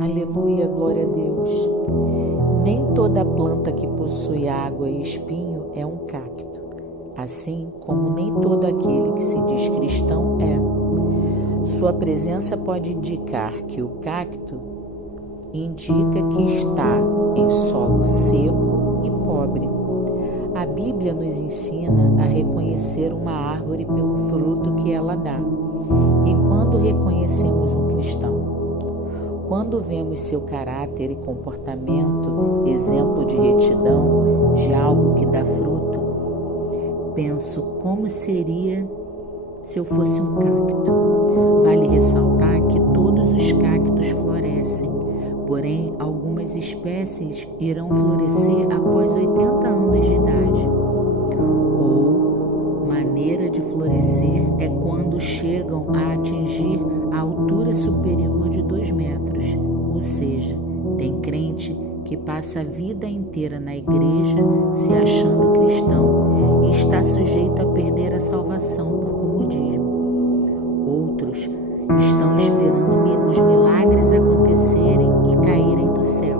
Aleluia, glória a Deus. Nem toda planta que possui água e espinho é um cacto, assim como nem todo aquele que se diz cristão é. Sua presença pode indicar que o cacto indica que está em solo seco e pobre. A Bíblia nos ensina a reconhecer uma árvore pelo fruto que ela dá. E quando reconhecemos um cristão? Quando vemos seu caráter e comportamento, exemplo de retidão, de algo que dá fruto, penso como seria se eu fosse um cacto. Vale ressaltar que todos os cactos florescem, porém algumas espécies irão florescer após 80 anos de idade. Ou maneira de florescer é quando chegam a atingir a altura superior de 2 metros, ou seja, tem crente que passa a vida inteira na igreja se achando cristão e está sujeito a perder a salvação por comodismo. Outros estão esperando os milagres acontecerem e caírem do céu,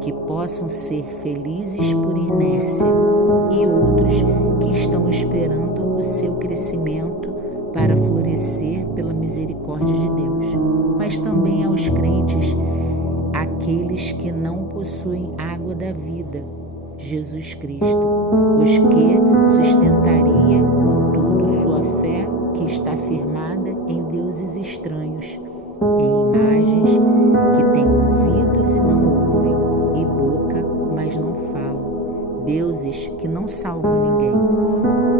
que possam ser felizes por inércia, e outros que estão esperando o seu crescimento para florescer pela misericórdia de Deus. Mas também aos crentes, aqueles que não possuem água da vida, Jesus Cristo, os que sustentaria, contudo, sua fé que está firmada em deuses estranhos, em imagens que têm ouvidos e não ouvem, e boca, mas não falam, deuses que não salvam ninguém.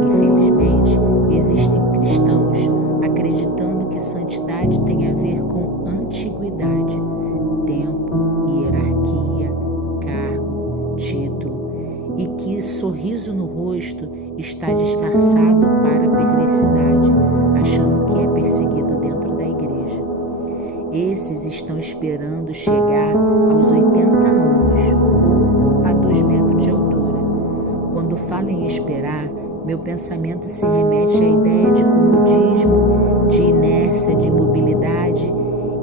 Infelizmente, existem cristãos acreditando que santidade tem a ver com antiguidade, tempo, hierarquia, cargo, título, e que sorriso no rosto está disfarçado para a perversidade, achando que é perseguido dentro da igreja. Esses estão esperando chegar aos 80 anos ou a 2 metros de altura. Quando falo em esperar, meu pensamento se remete à ideia de comodismo, de inércia, de imobilidade,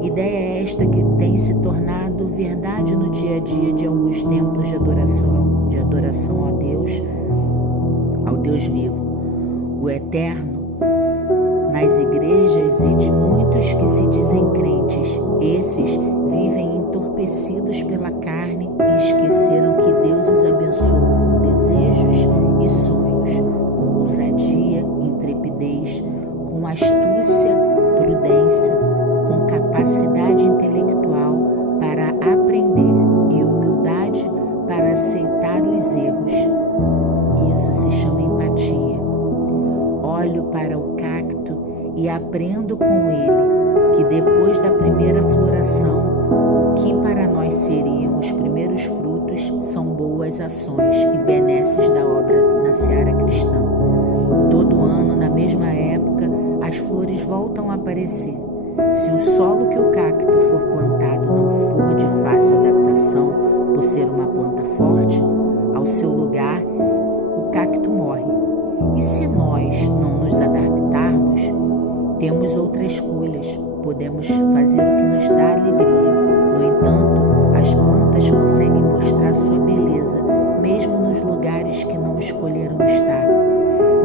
ideia esta que tem se tornado verdade no dia a dia de alguns templos de adoração ao Deus vivo, o eterno, nas igrejas e de muitos que se dizem crentes. Esses vivem entorpecidos pela carne e esqueceram que Deus os abençoou com desejos e sonhos, com ousadia, intrepidez, com astúcia, prudência, com capacidade intelectual para aprender e humildade para aceitar os erros. Isso se chama empatia. Olho para o cacto e aprendo com ele que depois da primeira floração, o que para nós seriam os primeiros frutos são boas ações e benesses da obra na seara cristã. Todo ano, na mesma época, as flores voltam a aparecer. Se o solo que o cacto for plantado não for de fácil adaptação, por ser uma planta forte, ao seu lugar, o cacto morre. E se nós não nos adaptarmos, temos outras escolhas. Podemos fazer o que nos dá alegria. No entanto, as plantas conseguem mostrar sua beleza, mesmo nos lugares que não escolheram estar.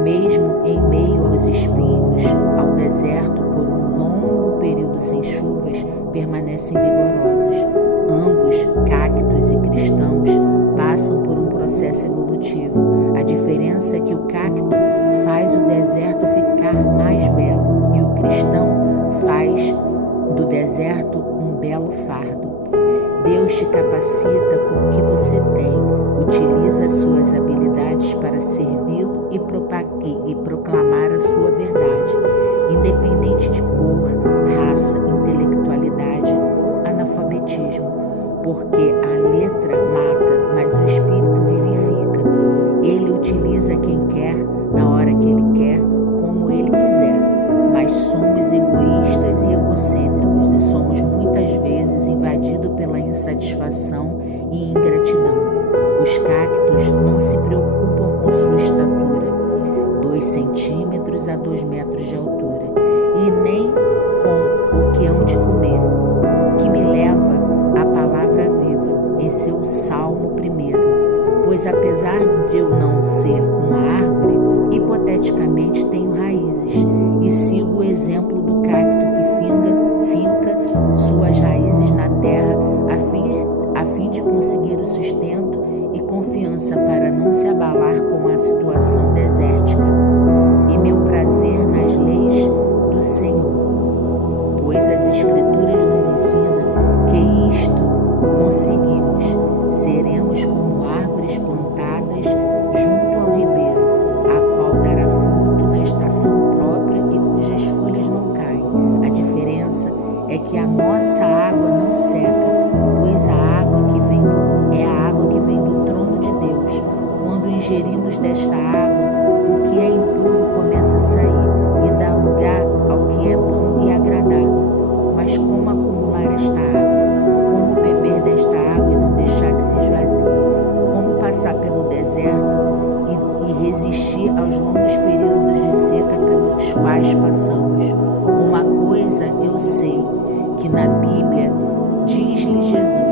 Mesmo em meio aos espinhos, ao deserto, por um longo período sem chuvas, permanecem vigorosos. Ambos, cactos e cristãos, passam por um processo evolutivo. A diferença é que o cacto faz o deserto ficar mais belo e o cristão faz do deserto um belo fardo. Deus te capacita com o que você tem, utiliza suas habilidades para servi-lo e proclamar a sua verdade, independente de cor, raça, intelectualidade ou analfabetismo, porque a letra mata, mas o espírito vivifica. Ele utiliza quem quer, na hora que ele quer, como ele quiser, mas somos egoístas e egocêntricos e somos muitas vezes invadidos pela insatisfação e ingratidão. Os cactos não se preocupam com sua estatura, 2 centímetros a 2 metros de altura, e nem com o que hão de comer. O que me Pois apesar de eu não ser uma árvore, hipoteticamente tenho raízes e sigo o exemplo do cacto que finca suas raízes na terra a fim de conseguir o sustento e confiança para não se abalar com a situação desértica. E meu prazer nas leis do Senhor, pois as Escrituras nos ensinam que isto conseguimos, seremos como árvores plantadas junto ao ribeiro, a qual dará fruto na estação própria e cujas folhas não caem. A diferença é que a nossa água não seca, pois a água que vem é a água que vem do trono de Deus. Quando ingerimos desta água, o que é impuro começa a sair e dá lugar ao que é bom e agradável. Mas como acumular esta água? Como beber desta água e não deixar que se esvazie? Como passar pelo deserto e resistir aos longos períodos de seca pelos quais passamos? Uma coisa eu sei, que na Bíblia diz-lhe Jesus: